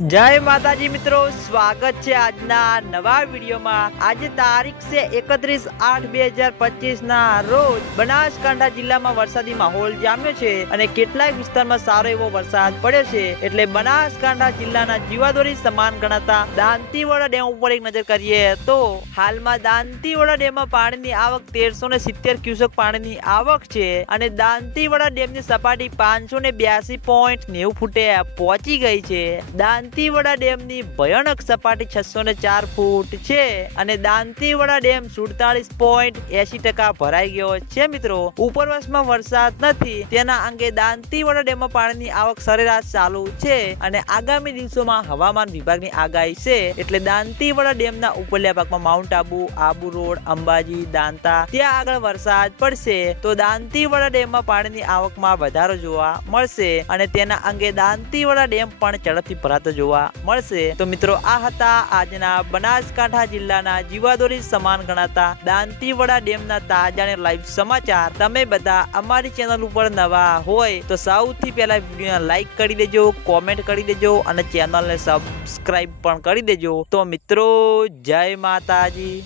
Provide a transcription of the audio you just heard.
जय माताजी मित्रों, स्वागत है आजना नवा वीडियो में। आज तारीख से 31/8/2025 ना रोज बनासकांठा जिला में वरसादी माहौल जाम्यो छे अने केटलाक विस्तार में सारो एवो वरसाद पड्यो छे। एटले बनासकांठा जिल्लाना जीवादोरी समान गणाता दांतीवाड़ा डेम उपर एक नजर करीए तो हाल में दांतीवाड़ा डेम में पाणीनी आवक 1370 क्यूसेक पाणीनी आवक छे अने दांतीवाड़ा डेमनी सपाटी 582.90 फूटे पहोंची गई छे। दांतीवाड़ा डेमनी भयानक सपाटी 604 फूट छे अने दांतीवाड़ा डेम 47.80% भराई गयो छे। मित्रों, उपरवासमां वरसाद नथी तेना अंगे दांतीवाड़ा डेममां पाणीनी आवक सरेराश चालू छे अने आगामी दिवसोमां हवामान विभागनी आगाही छे एटले दांतीवाड़ा डेमना उपरल्या भागमां माउंट आबू, आबू रोड, अंबाजी, दांता त्यां आगळ वरसाद पड़शे तो दांतीवाड़ा डेममां पाणीनी आवकमां वधारो जोवा मळशे अने तेना अंगे दांतीवाड़ा डेम पण झड़पथी भरातो जोवा मळशे। तो मित्रों, आ हता आजना बनासकांठा जिल्लाना जीवादोरी समान गणाता दांतीवाड़ा डेमना ताजा ने लाइव समाचार। तमे बधा अमारी चेनल उपर नवा होय तो सौथी पहेला विडियोने लाइक करी देजो, कॉमेंट करी देजो अने चेनलने सब्सक्राइब पण करी देजो। तो मित्रों, जय माताजी।